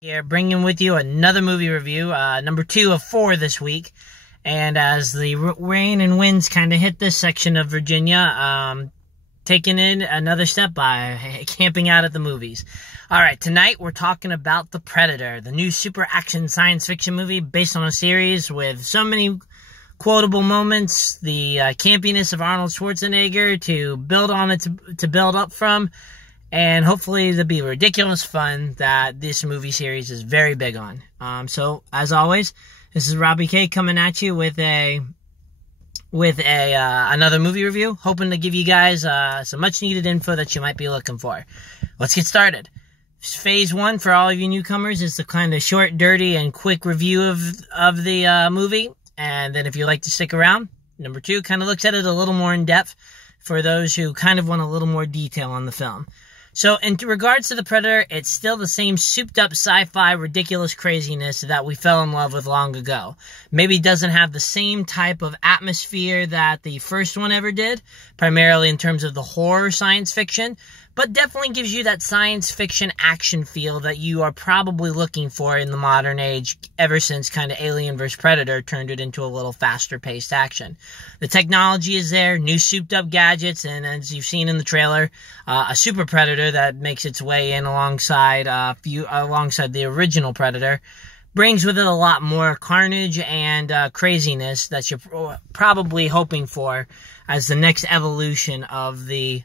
Here, bringing with you another movie review, number 2 of 4 this week. And as the rain and winds kind of hit this section of Virginia, taking in another step by camping out at the movies. Alright, tonight we're talking about The Predator, the new super action science fiction movie based on a series with so many quotable moments, the campiness of Arnold Schwarzenegger to build on it, to build up from, and hopefully there'll be ridiculous fun that this movie series is very big on. So, as always, this is Robbie K coming at you with another movie review, hoping to give you guys some much needed info that you might be looking for. Let's get started. Phase 1 for all of you newcomers is the kind of short, dirty, and quick review of the movie. And then if you like to stick around, number 2 kind of looks at it a little more in depth for those who kind of want a little more detail on the film. So, in regards to The Predator, it's still the same souped-up sci-fi ridiculous craziness that we fell in love with long ago. Maybe doesn't have the same type of atmosphere that the first one ever did, primarily in terms of the horror science fiction, but definitely gives you that science fiction action feel that you are probably looking for in the modern age, ever since kind of Alien vs. Predator turned it into a little faster-paced action. The technology is there, new souped-up gadgets, and as you've seen in the trailer, a super predator that makes its way in alongside the original Predator, brings with it a lot more carnage and craziness that you're probably hoping for as the next evolution of the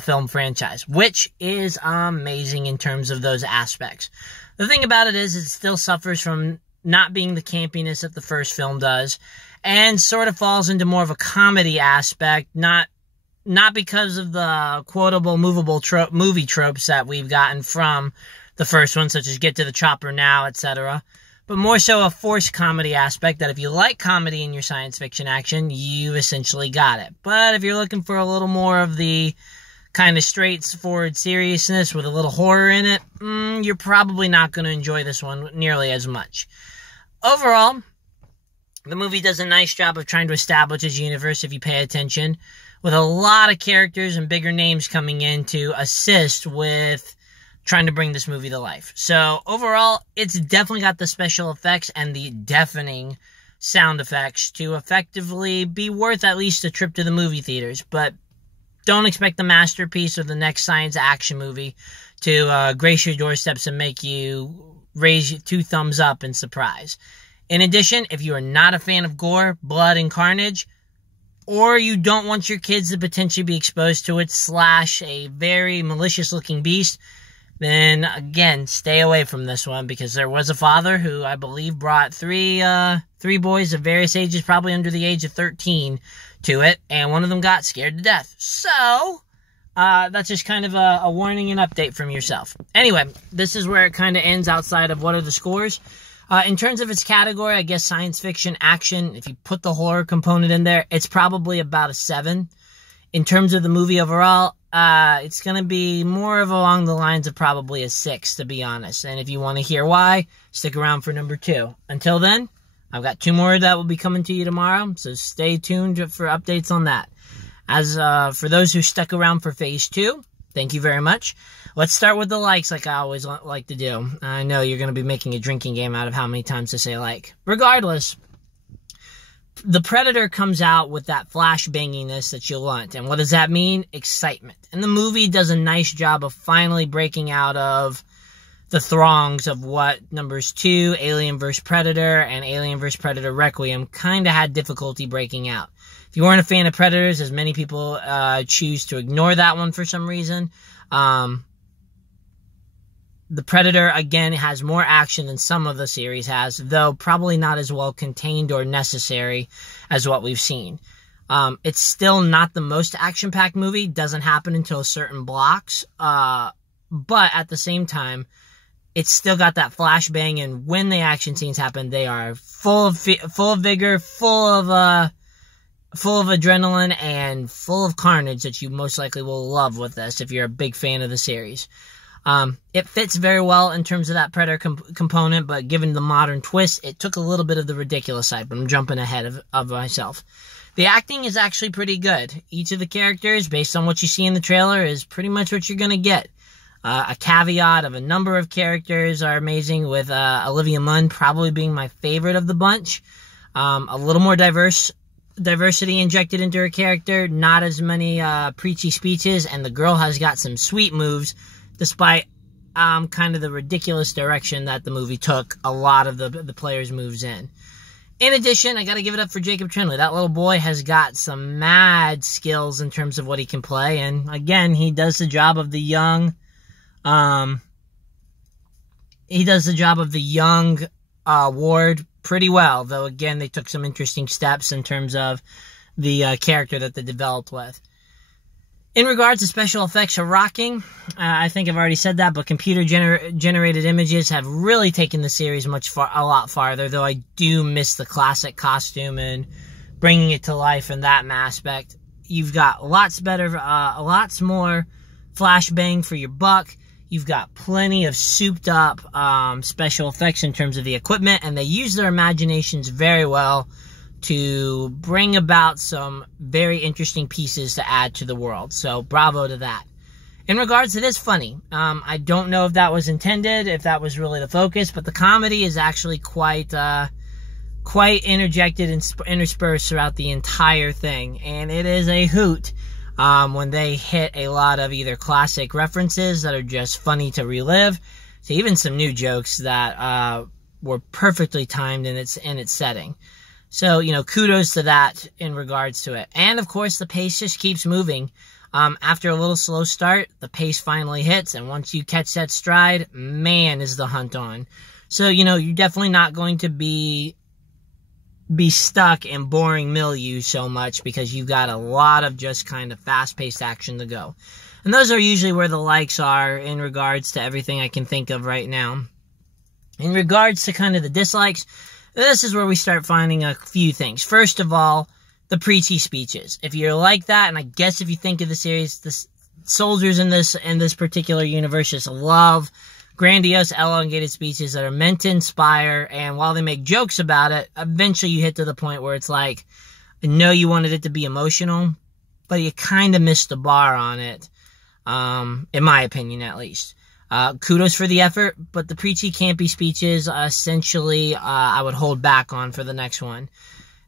film franchise, which is amazing in terms of those aspects. The thing about it is it still suffers from not being the campiness that the first film does, and sort of falls into more of a comedy aspect, not because of the quotable, movable movie tropes that we've gotten from the first one, such as Get to the Chopper Now, etc., but more so a forced comedy aspect that if you like comedy in your science fiction action, you essentially got it. But if you're looking for a little more of the kind of straightforward seriousness with a little horror in it, you're probably not going to enjoy this one nearly as much. Overall, the movie does a nice job of trying to establish its universe if you pay attention, with a lot of characters and bigger names coming in to assist with trying to bring this movie to life. So overall, it's definitely got the special effects and the deafening sound effects to effectively be worth at least a trip to the movie theaters, but don't expect the masterpiece or the next science action movie to grace your doorsteps and make you raise 2 thumbs up in surprise. In addition, if you are not a fan of gore, blood, and carnage, or you don't want your kids to potentially be exposed to it, / a very malicious-looking beast, then, again, stay away from this one, because there was a father who, I believe, brought three boys of various ages, probably under the age of 13, to it, and one of them got scared to death. So, that's just kind of a warning and update from yourself. Anyway, this is where it kind of ends outside of what are the scores. In terms of its category, I guess science fiction, action, if you put the horror component in there, it's probably about a 7. In terms of the movie overall, it's going to be more of along the lines of probably a 6, to be honest. And if you want to hear why, stick around for number 2. Until then, I've got 2 more that will be coming to you tomorrow, so stay tuned for updates on that. As for those who stuck around for Phase 2, thank you very much. Let's start with the likes like I always like to do. I know you're going to be making a drinking game out of how many times to say like. Regardless, The Predator comes out with that flash banginess that you want. And what does that mean? Excitement. And the movie does a nice job of finally breaking out of the throngs of what numbers 2, Alien vs. Predator, and Alien vs. Predator Requiem kind of had difficulty breaking out. If you weren't a fan of Predators, as many people choose to ignore that one for some reason, The Predator, again, has more action than some of the series has, though probably not as well contained or necessary as what we've seen. It's still not the most action-packed movie, doesn't happen until certain blocks, but at the same time, it's still got that flashbang, and when the action scenes happen, they are full of vigor, full of adrenaline, and full of carnage that you most likely will love with this if you're a big fan of the series. It fits very well in terms of that Predator component, but given the modern twist, it took a little bit of the ridiculous side, but I'm jumping ahead of myself. The acting is actually pretty good. Each of the characters, based on what you see in the trailer, is pretty much what you're going to get. A caveat of a number of characters are amazing, with Olivia Munn probably being my favorite of the bunch. A little more diversity injected into her character, not as many preachy speeches, and the girl has got some sweet moves, despite kind of the ridiculous direction that the movie took a lot of the players' moves in. In addition, I got to give it up for Jacob Tremblay. That little boy has got some mad skills in terms of what he can play, and again, he does the job of the young. Ward pretty well, though again, they took some interesting steps in terms of the character that they developed with. In regards to special effects are rocking. I think I've already said that, but computer generated images have really taken the series a lot farther, though I do miss the classic costume and bringing it to life in that aspect. You've got lots more flashbang for your buck. You've got plenty of souped up special effects in terms of the equipment, and they use their imaginations very well to bring about some very interesting pieces to add to the world. So bravo to that. In regards to this, funny. I don't know if that was intended, if that was really the focus, but the comedy is actually quite interjected and interspersed throughout the entire thing. And it is a hoot when they hit a lot of either classic references that are just funny to relive, to even some new jokes that were perfectly timed in its setting. So, kudos to that in regards to it. And, of course, the pace just keeps moving. After a little slow start, the pace finally hits, and once you catch that stride, man, is the hunt on. So, you're definitely not going to be stuck in boring milieu so much, because you've got a lot of just kind of fast-paced action to go. And those are usually where the likes are in regards to everything I can think of right now. In regards to kind of the dislikes, this is where we start finding a few things. First of all, the preachy speeches. If you're like that, and I guess if you think of the series, the soldiers in this particular universe just love grandiose, elongated speeches that are meant to inspire, and while they make jokes about it, eventually you hit to the point where it's like, I know you wanted it to be emotional, but you kind of missed the bar on it, in my opinion at least. Kudos for the effort, but the preachy, campy speeches, essentially, I would hold back on for the next one.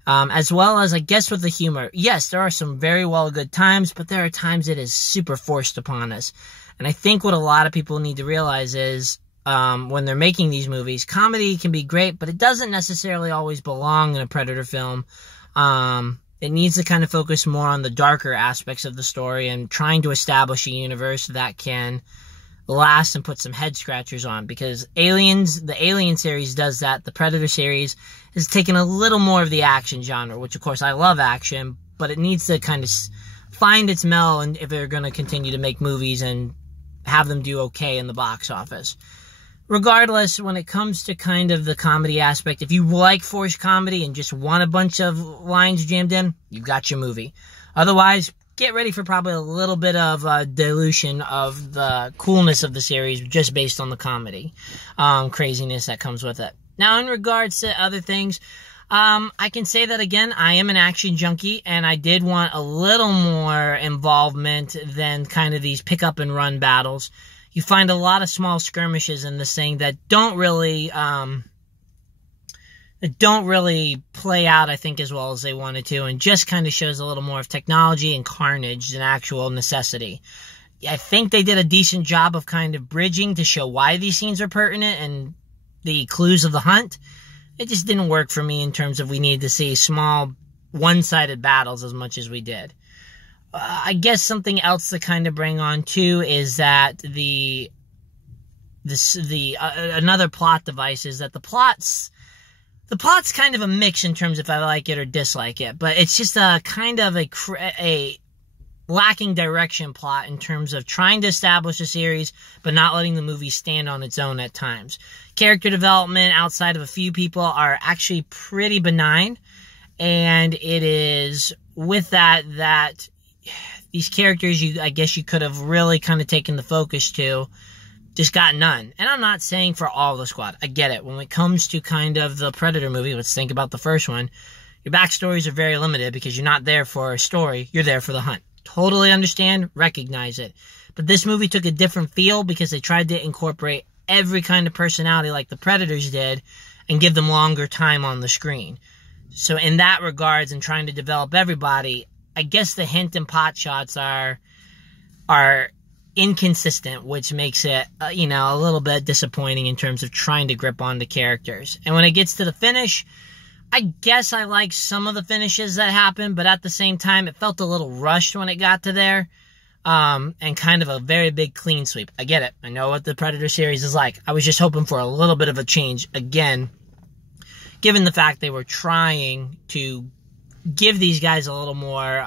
As well as, I guess, with the humor. Yes, there are some very well good times, but there are times it is super forced upon us. And I think what a lot of people need to realize is, when they're making these movies, comedy can be great, but it doesn't necessarily always belong in a Predator film. It needs to kind of focus more on the darker aspects of the story and trying to establish a universe that can last and put some head scratchers on, because the Alien series does that. The Predator series has taken a little more of the action genre, which of course I love action, but it needs to kind of find its mellow, and if they're going to continue to make movies and have them do okay in the box office. Regardless, when it comes to kind of the comedy aspect, if you like forced comedy and just want a bunch of lines jammed in, you've got your movie. Otherwise, get ready for probably a little bit of dilution of the coolness of the series just based on the comedy craziness that comes with it. Now, in regards to other things, I can say that, again, I am an action junkie, and I did want a little more involvement than kind of these pick-up-and-run battles. You find a lot of small skirmishes in this thing that don't really play out, I think, as well as they wanted to, and just kind of shows a little more of technology and carnage than actual necessity. I think they did a decent job of kind of bridging to show why these scenes are pertinent and the clues of the hunt. It just didn't work for me in terms of we needed to see small, one-sided battles as much as we did. I guess something else to kind of bring on, too, is that another plot device is that the plot's kind of a mix in terms of if I like it or dislike it, but it's just a kind of a lacking direction plot in terms of trying to establish a series, but not letting the movie stand on its own at times. Character development outside of a few people are actually pretty benign, and it is with that these characters I guess you could have really kind of taken the focus to, just got none. And I'm not saying for all the squad. I get it. When it comes to kind of the Predator movie, let's think about the first one, your backstories are very limited because you're not there for a story, you're there for the hunt. Totally understand, recognize it. But this movie took a different feel because they tried to incorporate every kind of personality like the Predators did and give them longer time on the screen. So in that regards, and trying to develop everybody, I guess the hint and pot shots are inconsistent, which makes it, a little bit disappointing in terms of trying to grip on the characters. And when it gets to the finish, I guess I like some of the finishes that happen, but at the same time, it felt a little rushed when it got to there. And kind of a very big clean sweep. I get it. I know what the Predator series is like. I was just hoping for a little bit of a change. Again, given the fact they were trying to give these guys a little more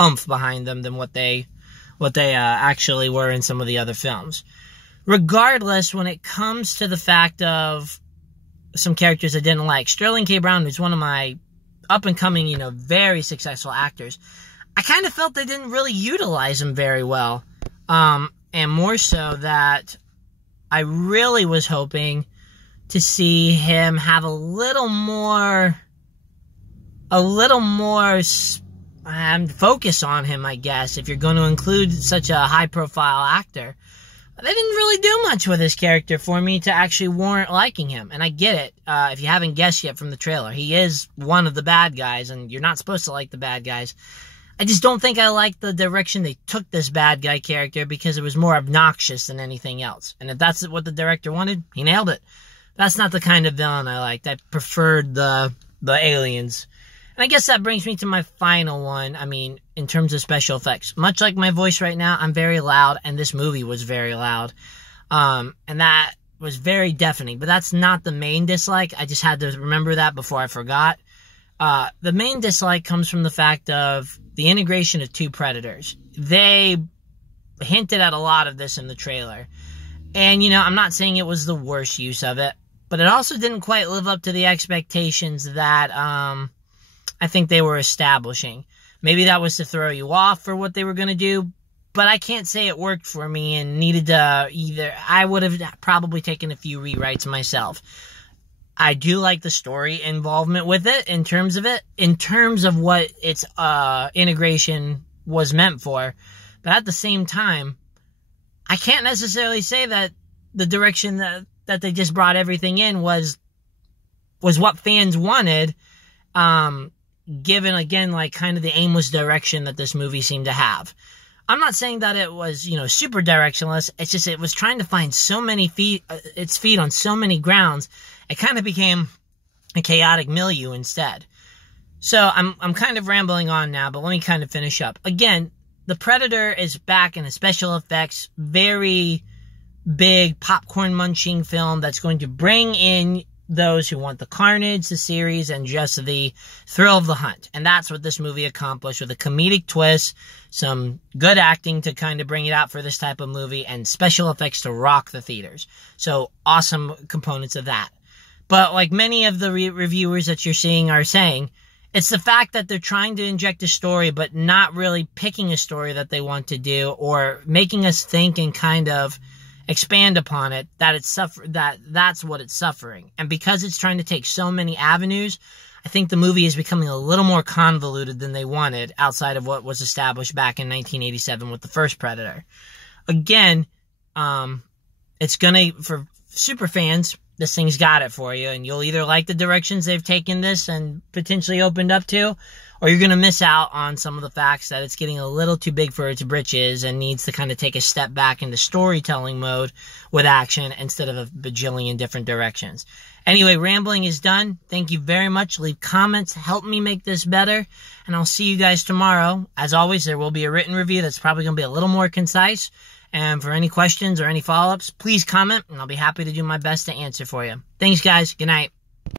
oomph behind them than what they actually were in some of the other films. Regardless, when it comes to the fact of some characters I didn't like, Sterling K. Brown, who's one of my up-and-coming, very successful actors, I kind of felt they didn't really utilize him very well. And more so that I really was hoping to see him have a little more focus on him, I guess, if you're going to include such a high-profile actor. They didn't really do much with his character for me to actually warrant liking him. And I get it, if you haven't guessed yet from the trailer. He is one of the bad guys, and you're not supposed to like the bad guys. I just don't think I like the direction they took this bad guy character because it was more obnoxious than anything else. And if that's what the director wanted, he nailed it. That's not the kind of villain I liked. I preferred the aliens. And I guess that brings me to my final one. I mean, in terms of special effects. Much like my voice right now, I'm very loud, and this movie was very loud. And that was very deafening. But that's not the main dislike. I just had to remember that before I forgot. The main dislike comes from the fact of the integration of two Predators. They hinted at a lot of this in the trailer. And, I'm not saying it was the worst use of it, but it also didn't quite live up to the expectations that I think they were establishing. Maybe that was to throw you off for what they were going to do, but I can't say it worked for me and needed to either. I would have probably taken a few rewrites myself. I do like the story involvement with it in terms of what its integration was meant for. But at the same time, I can't necessarily say that the direction that they just brought everything in was what fans wanted, given, again, like kind of the aimless direction that this movie seemed to have. I'm not saying that it was, super directionless. It's just it was trying to find so many its feet on so many grounds. It kind of became a chaotic milieu instead. So I'm kind of rambling on now, but let me kind of finish up. Again, the Predator is back in a special effects, very big popcorn munching film that's going to bring in those who want the carnage, the series, and just the thrill of the hunt. And that's what this movie accomplished with a comedic twist, some good acting to kind of bring it out for this type of movie, and special effects to rock the theaters. So awesome components of that. But like many of the reviewers that you're seeing are saying, it's the fact that they're trying to inject a story but not really picking a story that they want to do or making us think and kind of expand upon it, that's what it's suffering. And because it's trying to take so many avenues, I think the movie is becoming a little more convoluted than they wanted outside of what was established back in 1987 with the first Predator. Again, it's gonna, for super fans, this thing's got it for you, and you'll either like the directions they've taken this and potentially opened up to, or you're going to miss out on some of the facts that it's getting a little too big for its britches and needs to kind of take a step back into storytelling mode with action instead of a bajillion different directions. Anyway, rambling is done. Thank you very much. Leave comments. Help me make this better. And I'll see you guys tomorrow. As always, there will be a written review that's probably going to be a little more concise. And for any questions or any follow-ups, please comment, and I'll be happy to do my best to answer for you. Thanks, guys. Good night.